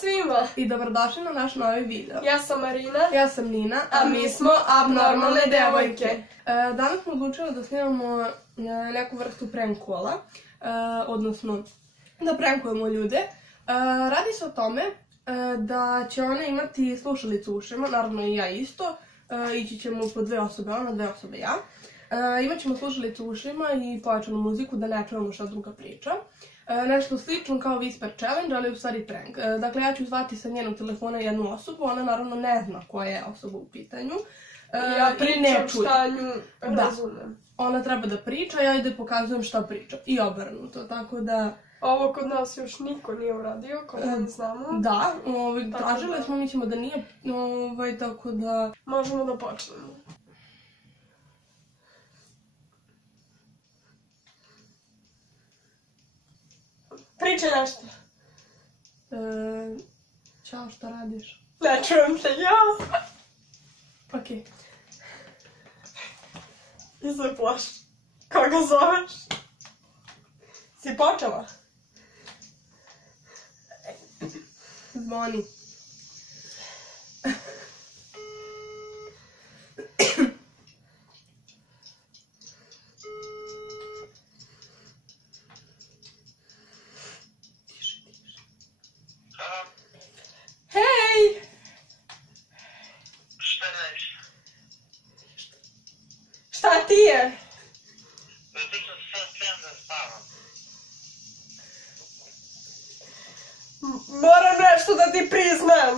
svima! I dobrodošli na naš novi video. Ja sam Marina. Ja sam Nina, a mi smo Abnormalne devojke. Danas smo odlučili da snimamo neku vrstu prank calla, odnosno da prankujemo ljude. Radi se o tome da će one imati slušalicu u ušima, naravno i ja isto. Ići ćemo po 2 osobe, ona 2 osobe ja. Imat ćemo slušalicu u ušima i pojačanu muziku da ne čujemo šta druga priča. Nešto slično kao Whisper Challenge, ali u stvari prank. Dakle, ja ću zvati sa njenog telefona jednu osobu, ona naravno ne zna koja je osoba u pitanju. Ja pričam šta nju razumem. Ona treba da priča, ja ide pokazujem šta priča. I obrnuto, tako da... Ovo kod nas još niko nije uradio, kao da znamo. Da, tražile smo, mislimo da nije, tako da... Možemo da počnemo. Pričaj nešto. Ćao, šta radiš? Ne čujem se ja. Okej. I se plaši. Kako zoveš? Si počela? Zvoni. Hej! Šta radiš? Šta ti je? Zato što se sad spremam da spavam. Moram nešto da ti priznam.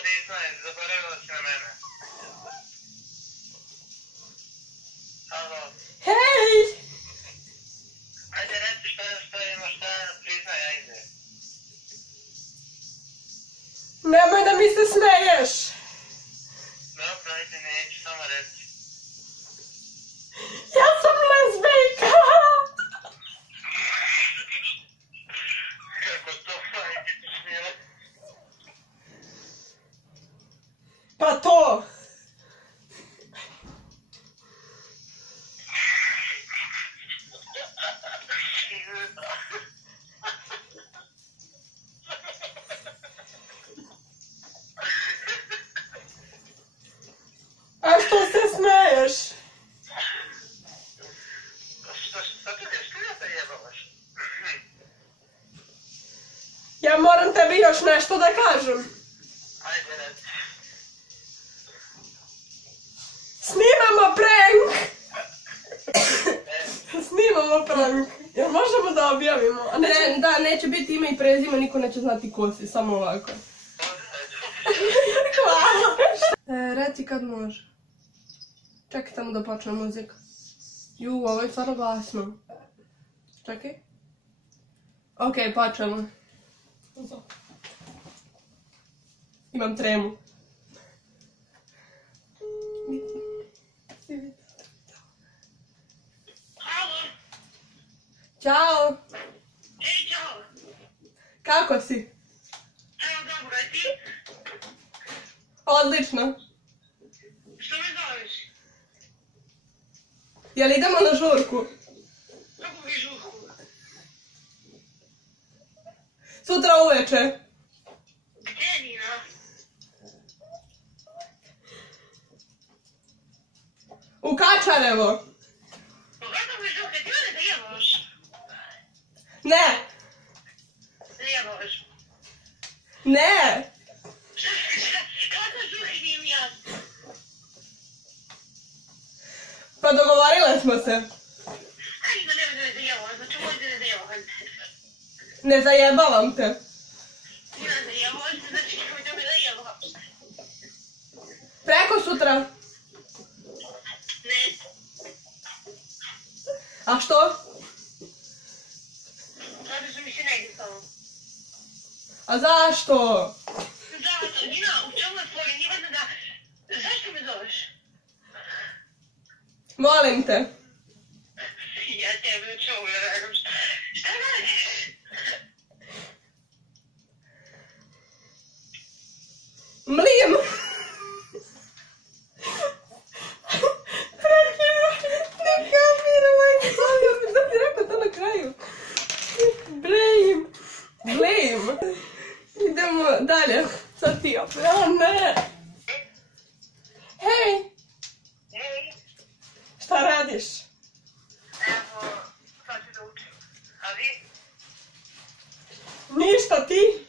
Priznaj, zaboravila si na mene. Halo? Hej! Ajde, reci šta imaš, šta priznaj, ajde. Nemoj da mi se smeješ. Dobro, ajde, neću, samo reci. Ja sam lezbejka. Kako to, ajde, ti smijela? Pa to. A što se smeješ? Što te jebavaš? Ja moram tebi još nešto da kažem. Ajde, reci. Snimamo prank! Snimamo prank. Jel možemo da objavimo? A neće... Da, neće biti ime i prezime, niko neće znati ko si, samo ovako. Hvala. Reci kad može. Čekaj tamo da počne muzika. Ovo je stvarno glasno. Čekaj. Okej, počnemo. Imam tremu. Halo? Ćao! Ej, čao! Kako si? Evo, dobro, a ti? Odlično. Što me zoveš? Jel idemo na žurku? Kako vi žurku? Sutra uveče. Gdje, Nina? U Kačarevo. Pa kako mi žurka? Ti mene zajebavaš? Ne! Zajebavaš? Ne! Kako žurka nije mi jasno? Pa dogovorile smo se. Ajde, da nema da me zajebavaš, znači možete da zajebavaš. Ne zajebavam te. Ti me zajebavaš, znači nemoj da me zajebavaš. Preko sutra. Ne. A što? Zato što mi se ne ide s tobom. A zašto? Zato, Nina, u čemu je tvoj? Nije valjda da... Zašto me zoveš? Molim te. Ja tebe u čemu ne radim. Šta radiš? Mlim! Ne kameruj! Da ti rekao to na kraju. Blame! Idemo dalje. Sad ti opet. Ja, ne. Hej. Hej, Šta radiš? evo, sad ću da učim. A vi? Ništa, ti?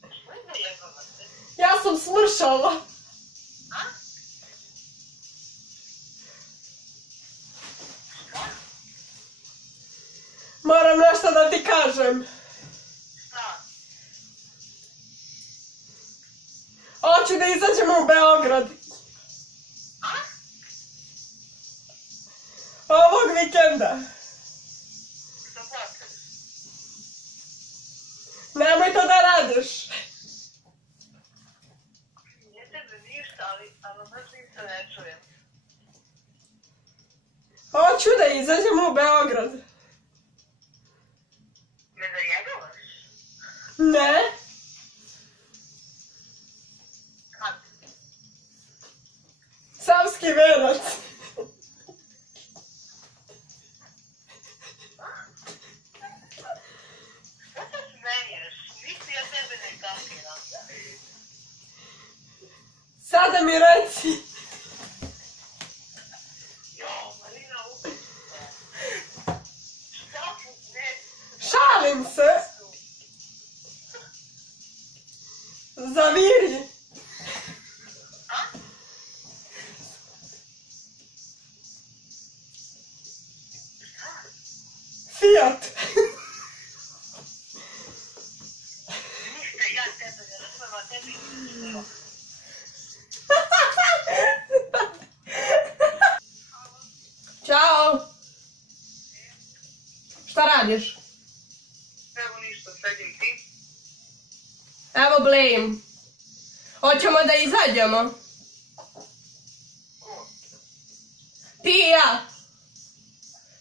Što je zajebavate? Ja sam smršala. A? Šta? Moram nešto da ti kažem. Šta? Hoću da izađemo u Beograd. A? Ovog vikenda. Što plaćaš? Nemoj to da radiš. Nije tebe ništa, ali baš ništa ne čujem. Hoću da izađemo u Beograd. Me zajebavaš? Ne? Kad? Savski venac. Šta se smeješ? Nisi ja tebe ne kapiram. Sada mi reci. Jo, Marina, upiš se. Šta su ne? Šalim se. Zaviri. A? Fiat. Ništa, ja tebe ne razumem, a tebi ništa. Ćao. Šta radiš? Evo ništa, sedim ti. Evo Blame. Hoćemo da izađemo. Ko? Ti i ja.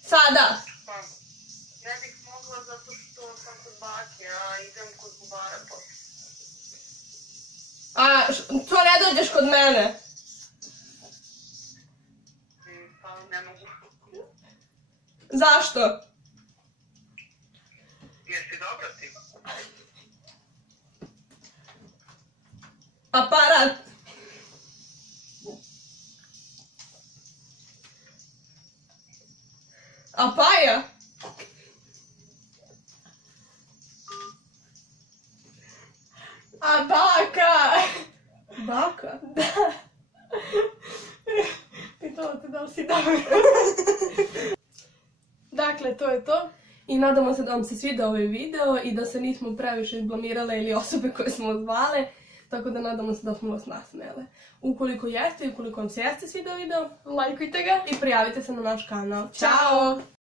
Sada. Pa, ne bih mogla zato što sam kod bake, a idem kod bubara posle. A to ne dođeš kod mene? Pa ne mogu. Zašto? Jesi dobra ti? Aparat. A Paja? A baka? Baka? Da. Pitala te da li si dobro. Dakle, to je to. I nadamo se da vam se svidio ovaj video i da se nismo previše izblamirale ili osobe koje smo zvale. Tako da nadamo se da smo vas nasmijale. Ukoliko jeste i ukoliko vam se jeste svidio video, lajkujte ga i prijavite se na naš kanal. Ćao!